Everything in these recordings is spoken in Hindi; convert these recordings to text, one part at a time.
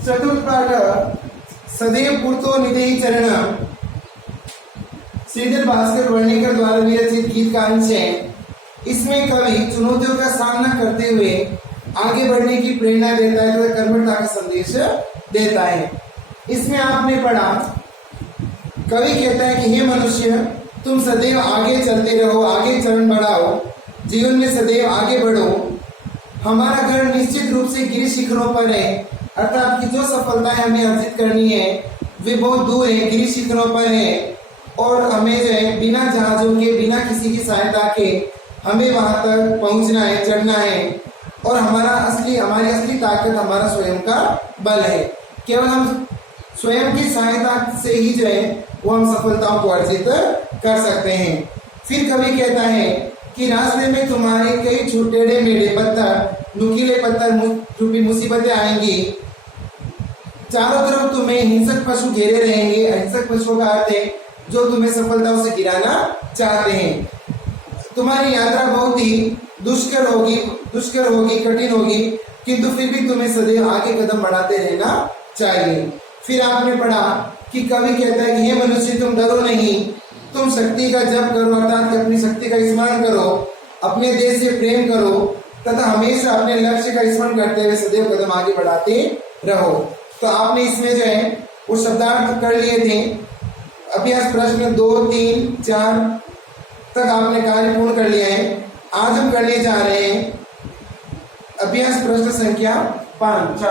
चतुर्थ पाठ सदैव पूर्तो निधेहि चरण श्रीधर भास्कर वर्णिकर द्वारा विरचित गीत का अंश है। इसमें कवि चुनौतियों का सामना करते हुए आगे बढ़ने की प्रेरणा देता है तथा कर्मठता का संदेश देता है। इसमें आपने पढ़ा, कवि कहता है कि हे मनुष्य, तुम सदैव आगे चलते रहो, आगे चरण बढ़ाओ, जीवन में सदैव आगे बढ़ो। हमारा घर निश्चित रूप से गिरि शिखरों पर है, अर्थात कि जो सफलताएं हमें अर्जित करनी है वे बहुत दूर है, गिरि शिखरों पर है, और हमें जो है बिना जहाजों के, बिना किसी की सहायता के हमें वहां तक पहुंचना है, चढ़ना है। और हमारी असली ताकत हमारा स्वयं का बल है। केवल हम स्वयं की सहायता से ही जो है वो हम सफलताओं को अर्जित कर सकते हैं। फिर कवि कहता है कि रास्ते में तुम्हारे कई टेढ़े मेढ़े पत्थर, नुकीले पत्थर रूपी मुसीबतें आएंगी। चारों तरफ तुम्हें हिंसक पशु घेरे रहेंगे। हिंसक पशुओं का अर्थ है जो तुम्हें सफलताओं से गिराना चाहते हैं। तुम्हारी यात्रा बहुत ही दुष्कर होगी, कठिन होगी, किंतु फिर भी तुम्हें सदैव आगे कदम बढ़ाते रहना चाहिए। फिर आपने पढ़ा कि कवि कहता है कि हे मनुष्य, तुम डरो नहीं, तुम शक्ति का जप करो, अर्थात अपनी शक्ति का स्मरण करो, अपने देश से प्रेम करो तथा हमेशा अपने लक्ष्य का स्मरण करते हुए सदैव कदम आगे बढ़ाते रहो। तो आपने इसमें जो है वो शब्दार्थ कर लिए थे। अभ्यास प्रश्न 2, 3, 4 तक आपने कार्य पूर्ण कर लिया है। आज हम करने जा रहे हैं अभ्यास प्रश्न संख्या 5।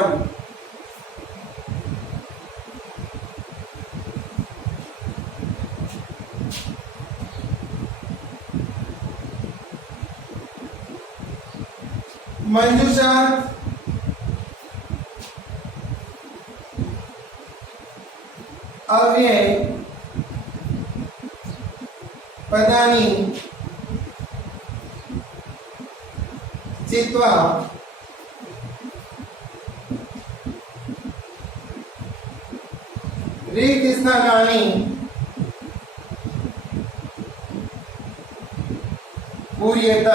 मंजूषा अव्यय पदानि चित्वा रिक्त स्थानानि पूर्येत।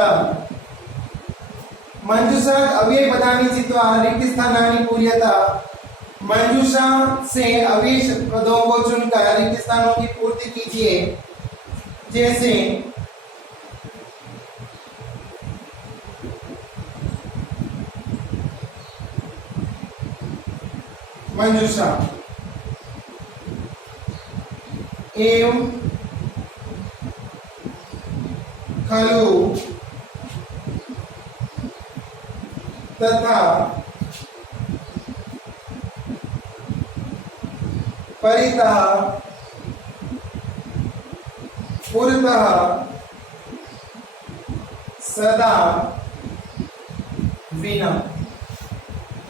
मंजूषा अव्यय पदानि चित्वा रिक्त स्थानानि पूर्येत। मंजूषा से अव्यय पदों को चुनकर रिक्त स्थानों की पूर्ति कीजिए। जैसे मंजूषा एवं खलु तथा परितः पुरतः सदा विना।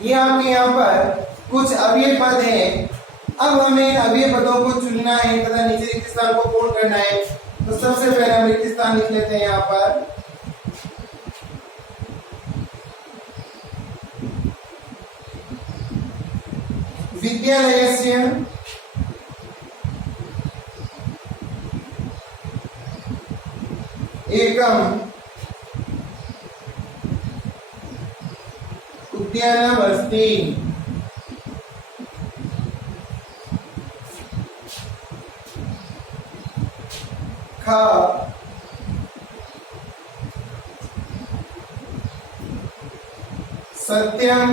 ये आपके यहाँ पर कुछ अव्यय पद हैं। अब हमें अव्यय पदों को चुनना है तथा नीचे रिक्त स्थान को पूर्ण करना है। तो सबसे पहले हम रिक्त स्थान लिख लेते हैं यहाँ पर। विद्यालयस्य एकम उद्यानमस्ति। ख सत्यम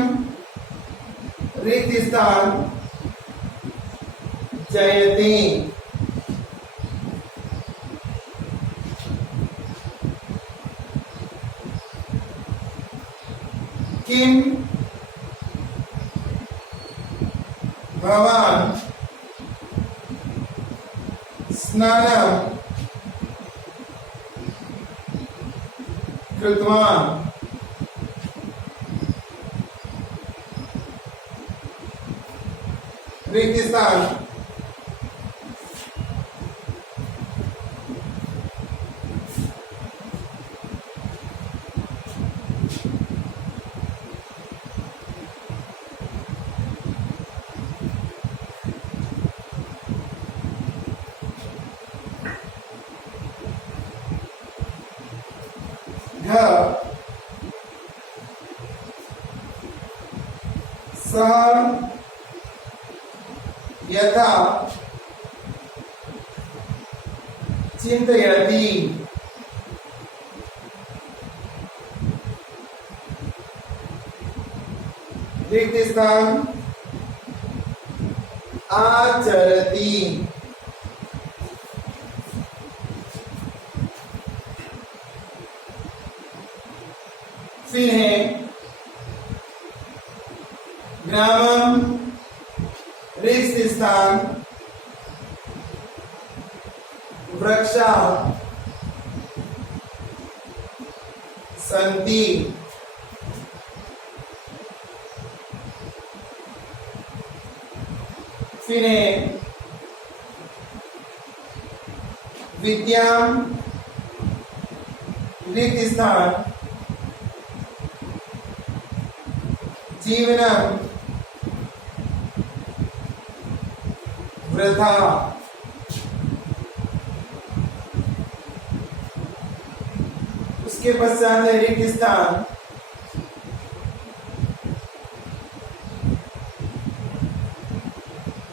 रिक्त स्थान जयते। किम भवान स्नानं कृतवान्। रिक्त स्थान सह यथा चिंतयति रिक्त स्थान आचरति। फिर है ग्रामम रिक्त स्थान वृक्षा सन्ति। फिर है विद्याम रिक्त स्थान जीवनम वृथा। उसके पश्चात है रिक्त स्थान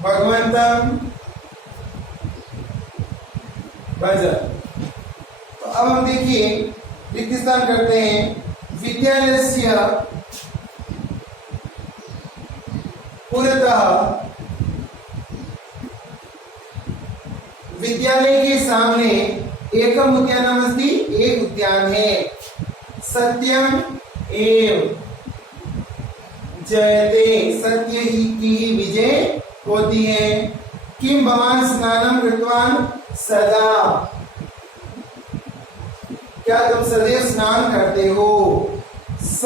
भगवंतम भज। तो अब हम देखिए रिक्त स्थान करते हैं विद्यालयस्य पुरतः, विद्यालय के सामने एकम उद्यानम अस्ति, एक उद्यान है। सत्यम एव जयते, सत्य ही की विजय होती है। किम भवान स्नानम कृतवान सदा, क्या तुम सदैव स्नान करते हो। स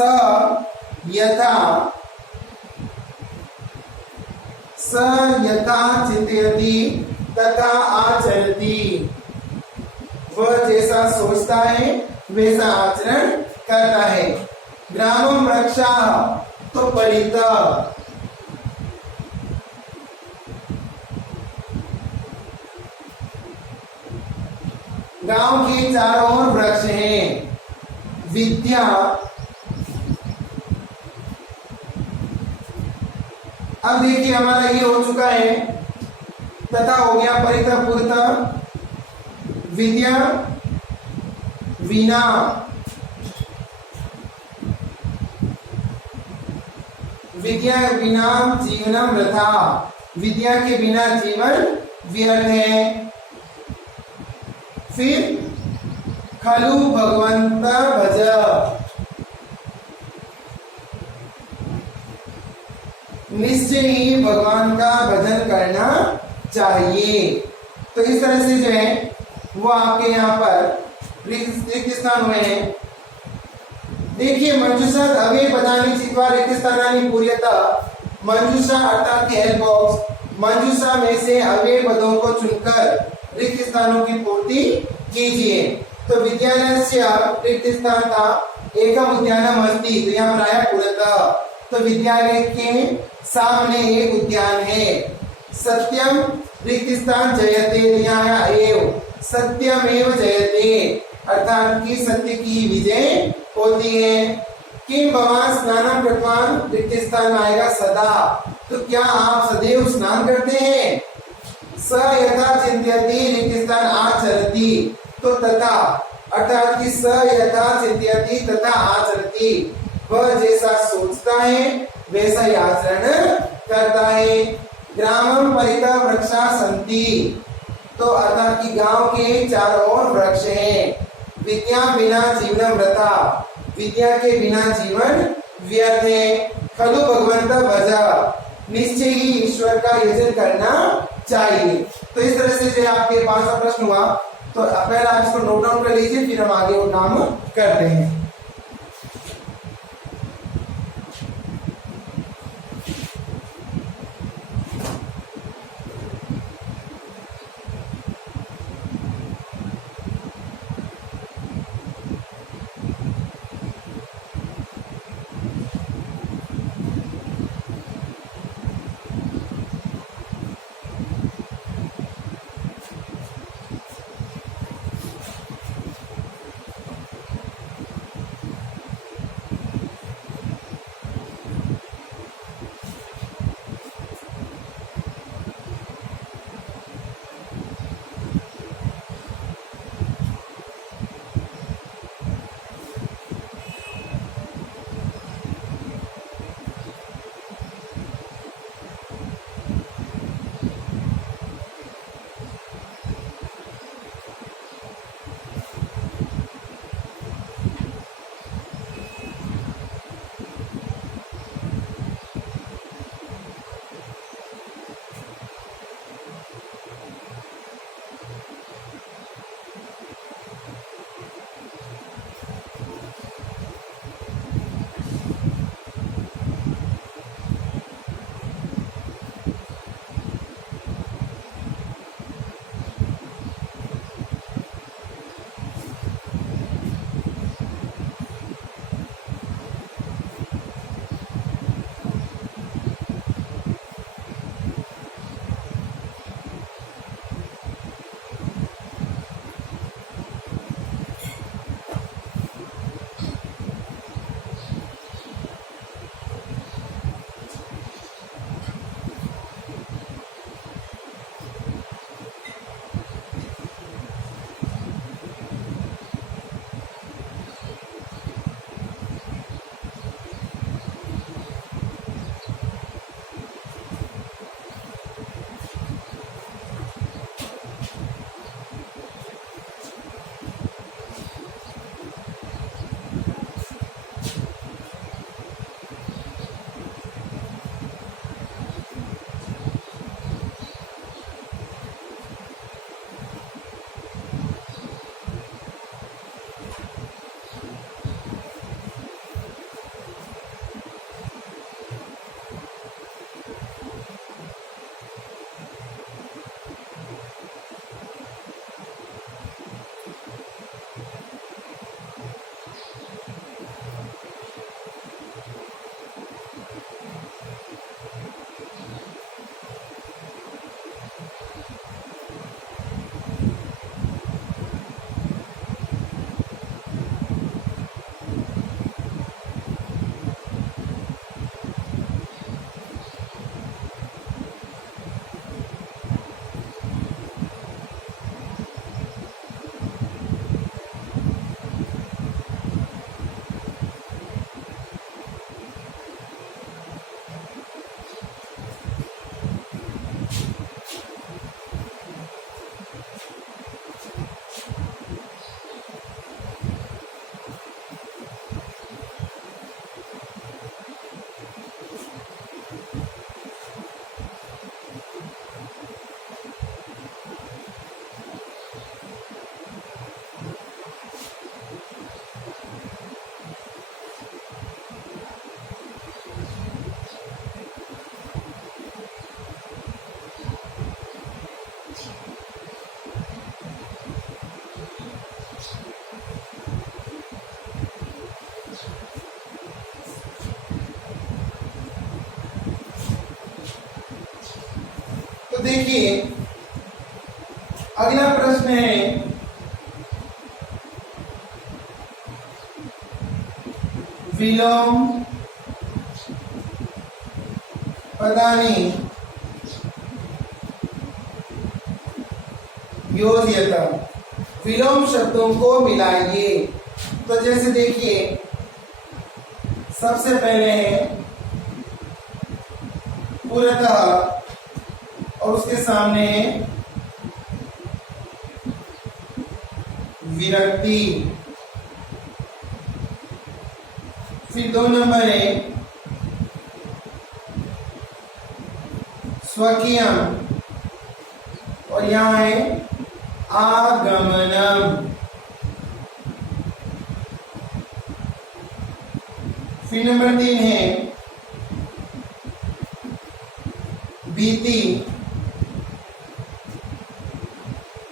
यथा चिंतयति तथा आचरति, वह जैसा सोचता है वैसा आचरण करता है। ग्रामम रक्षा, तो परितः, गांव के चारों ओर वृक्ष हैं। विद्या, अब देखिए हमारा ये हो चुका है, तथा हो गया परितः पुरतः, विद्या विना, विद्या बिना जीवनम वृथा, विद्या के बिना जीवन व्यर्थ है। फिर खलु भगवंत भज, निश्चय ही भगवान का भजन करना चाहिए। तो इस तरह से जो है वो आपके यहाँ पर रिक्त स्थान हुए हैं। देखिए मंजूषा अवे पदानि चित्वा रिक्त स्थानानि पूर्यतः, मंजूषा अर्थात की हेल्प बॉक्स, मंजूषा में से अवे पदों को चुनकर रिक्त स्थानों की पूर्ति कीजिए। तो विद्यालय से रिक्त स्थान था एकम उद्यानम अस्ति, तो यहाँ पर आया पूर्णतः। तो विद्यालय के सामने एक उद्यान है। सत्यम रिक्त स्थान जयते, यहाँ आया एव, सत्यमेव जयते, अर्थात की सत्य की विजय होती है। किम भवान स्नानम कृतवान, रिक्त स्थान आएगा सदा, तो क्या आप सदैव स्नान करते हैं। स यथा चिंत्यति रिक्त स्थान आचरति, तो तथा, अर्थात कि स यथा चिंत्यति तथा आचरति, वह जैसा सोचता है वैसा ही आचरण करता है। ग्रामम परितः वृक्षा सन्ति, तो अर्थात कि गांव के चारों ओर वृक्ष हैं। विद्या बिना जीवन वृथा, विद्या के बिना जीवन व्यर्थ है। खलु भगवंत भजा, निश्चय ही ईश्वर का यजन करना चाहिए। तो इस तरह से जो आपके पास प्रश्न हुआ, तो पहले आप इसको नोट डाउन कर लीजिए, फिर हम आगे वो काम करते हैं। देखिए अगला प्रश्न है विलोम पदानि योज्यता, विलोम शब्दों को मिलाइए। तो जैसे देखिए सबसे पहले है पूर्णतः और उसके सामने है विरक्ति। फिर 2 नंबर है स्वकीयम और यहां है आगमनम। फिर नंबर 3 है बीति,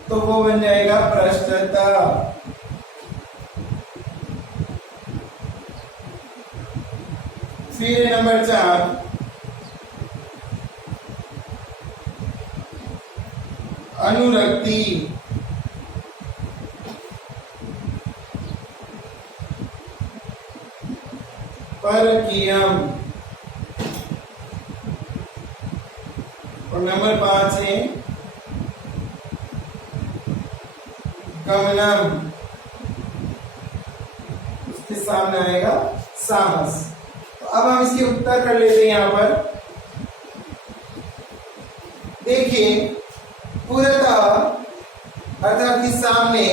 तो वो बन जाएगा पृष्ठता। फिर नंबर 4 अनुरक्ति। परकीयम और नंबर 5 है गमनम, उसके सामने आएगा साहस। तो अब हम इसके उत्तर कर लेते हैं। यहां पर देखिए पूर्णतः अर्थात कि सामने,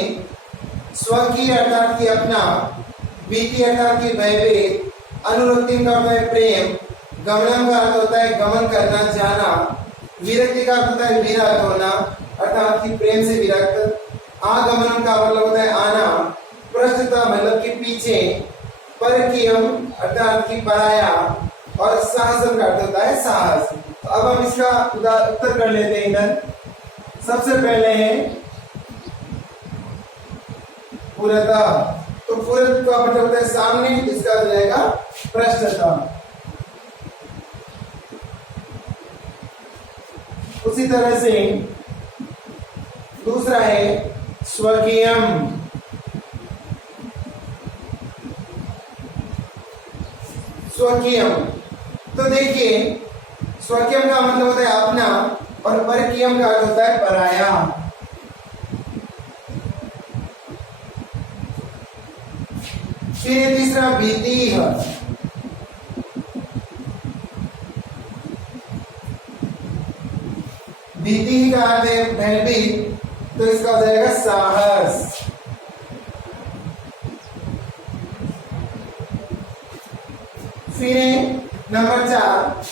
स्वकीय अर्थात कि अपना, बीति अर्थात कि भयभीत, अनुरक्ति का अर्थ है प्रेम, गमनम का अर्थ होता है गमन करना, जाना, विरक्ति का अर्थ होता है विरक्त होना अर्थात कि प्रेम से विरक्त, आगमनम का मतलब होता है आना, पृष्ठता मतलब कि पीछे, परकीयम अर्थात कि पराया और साहसम का अर्थ होता है साहस। तो अब हम इसका उत्तर कर लेते हैं। इधर सबसे पहले है पूर्णतः, तो पूर्णत का मतलब होता है सामने, इसका हो जाएगा पृष्ठता। उसी तरह से दूसरा है स्वकीयम, स्वकीयम। तो देखिए स्वकीयम का मतलब होता है अपना और परकीयम का अर्थ होता है पराया। फिर तीसरा भीति है, भीति का अर्थ है भयभीत, तो इसका हो जाएगा साहस। फिर नंबर 4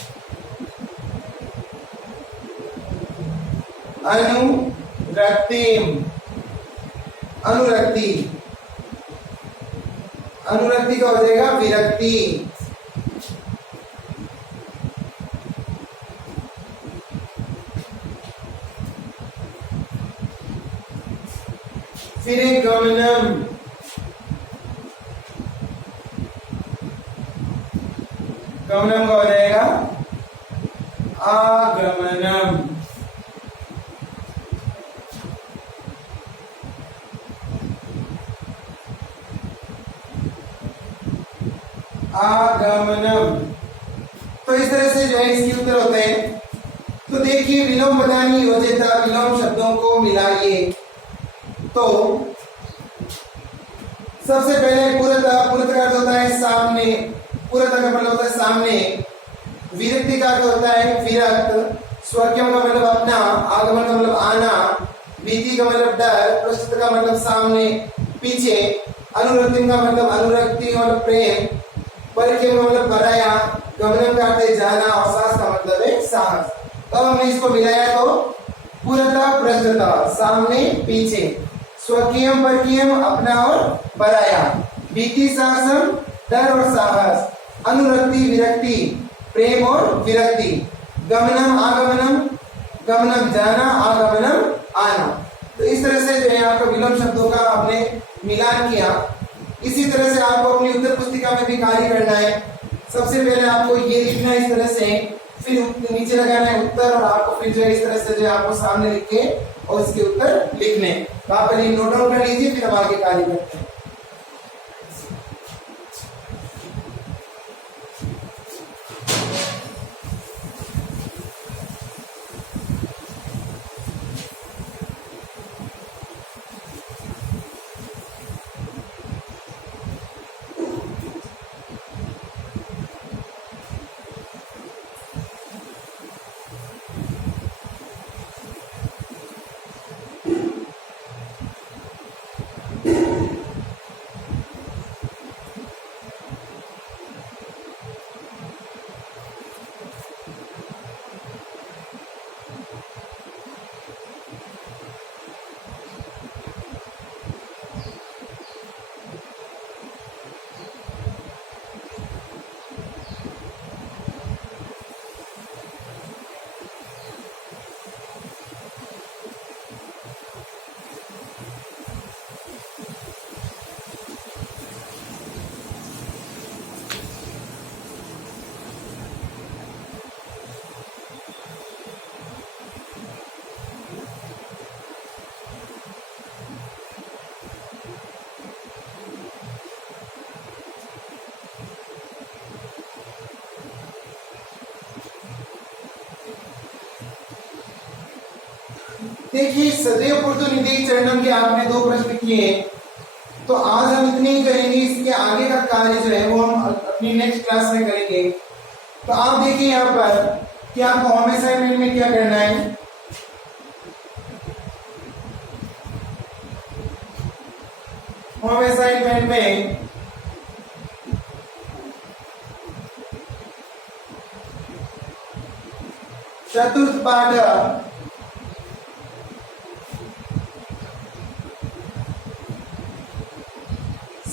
अनुरक्तिम, अनुरक्ति, अनुरक्ति का हो जाएगा विरक्ति। फिर गमनम, गमनम का हो जाएगा आगमनम। आगमनम। तो इस तरह से जो है इसके उत्तर होते हैं। तो देखिए विलोम पदानि योज्यता, विलोम शब्दों को मिलाइए। तो सबसे पहले पूर्णतः, पूर्णतः का अर्थ होता है सामने, पूर्णतः का मतलब होता है सामने, विरक्ति का अर्थ होता है विरक्त, स्वकीयम का मतलब अपना, आगमन का मतलब आना, भीति का मतलब डर, पृष्ठ का मतलब सामने पीछे, अनुरक्ति का मतलब अनुरक्ति और प्रेम, परकीयम का मतलब पराया, गमनम का अर्थ है जाना और साहस का मतलब है साहस। तब हमने इसको मिलाया तो पूर्णतः पृष्ठतः सामने पीछे, स्वकीयम परकीयम अपना और पराया, भीति साहसम डर और साहस, अनुरक्ति विरक्ति प्रेम और विरक्ति, गमनम आगमनम, गमनम जाना आगमनम आना। तो इस तरह से जो है आपका विलोम शब्दों का आपने मिलान किया। इसी तरह से आपको अपनी उत्तर पुस्तिका में भी कार्य करना है। सबसे पहले आपको ये लिखना है इस तरह से फिर नीचे लगाना है उत्तर और आपको फिर जो है इस तरह से जो है आपको सामने लिख के और इसके उत्तर लिखने। तो आप पहले नोट डाउन कर लीजिए, फिर हम आगे कार्य करते हैं। देखिए सदैव पूर्तो निधि चरणम के आपने 2 प्रश्न किए, तो आज हम इतने ही करेंगे। इसके आगे का कार्य जो है वो हम अपनी नेक्स्ट क्लास में करेंगे। तो आप देखिए यहाँ पर कि आपको होम असाइनमेंट में क्या करना है। होम असाइनमेंट में चतुर्थ पाठ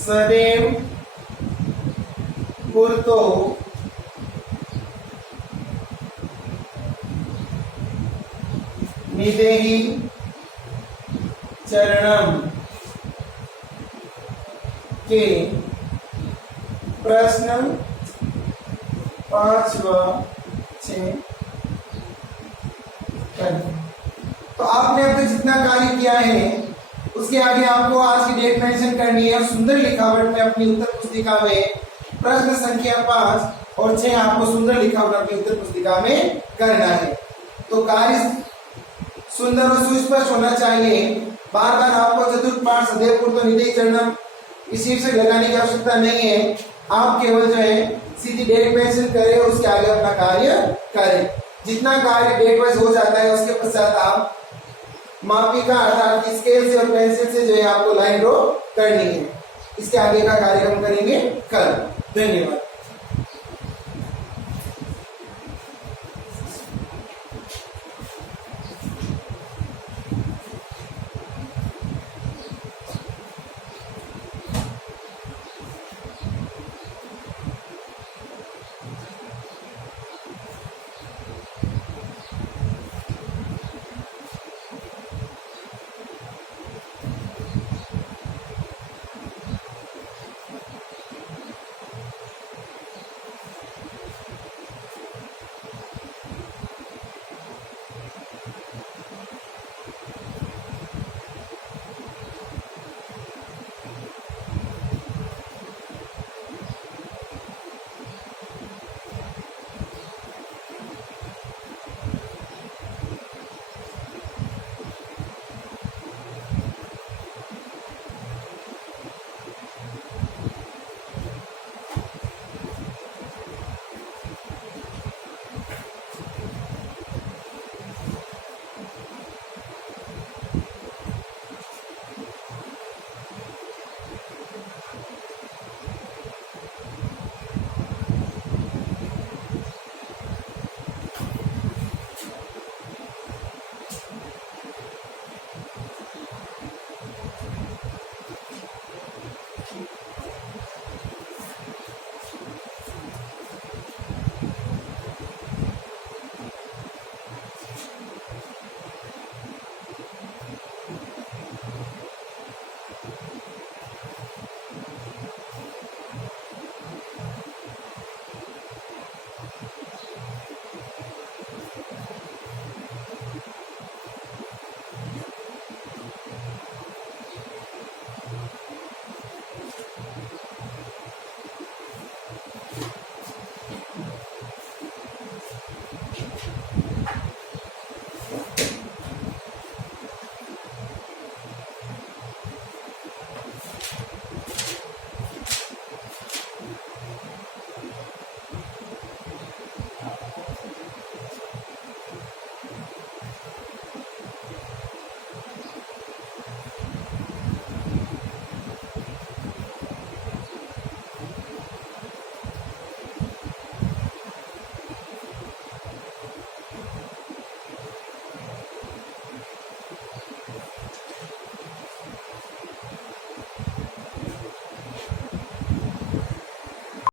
सदैव पूर्तो निधेहि चरणम के प्रश्न 5 व 6 तो आपने अब तक जितना कार्य किया है उसके आगे आपको आज की डेट मेंशन करनी है और सुंदर लिखावट में अपनी उत्तर पुस्तिका में प्रश्न संख्या 5 और 6 आपको सुंदर लिखावट अपनी उत्तर पुस्तिका में करना है। तो कार्य सुंदर और सुस्पष्ट होना चाहिए। बार बार आपको चतुर्थ पाठ सदैव पूर्तो निधि चरणम शीर्षक लगाने की आवश्यकता नहीं है। आप केवल जो है सीधी डेट मेंशन करें और उसके आगे अपना कार्य करें। जितना कार्य डेट वाइज हो जाता है उसके पश्चात आप मापिका अर्थात स्केल से और पेंसिल से जो है आपको लाइन ड्रॉ करनी है। इसके आगे का कार्यक्रम करेंगे कल। धन्यवाद।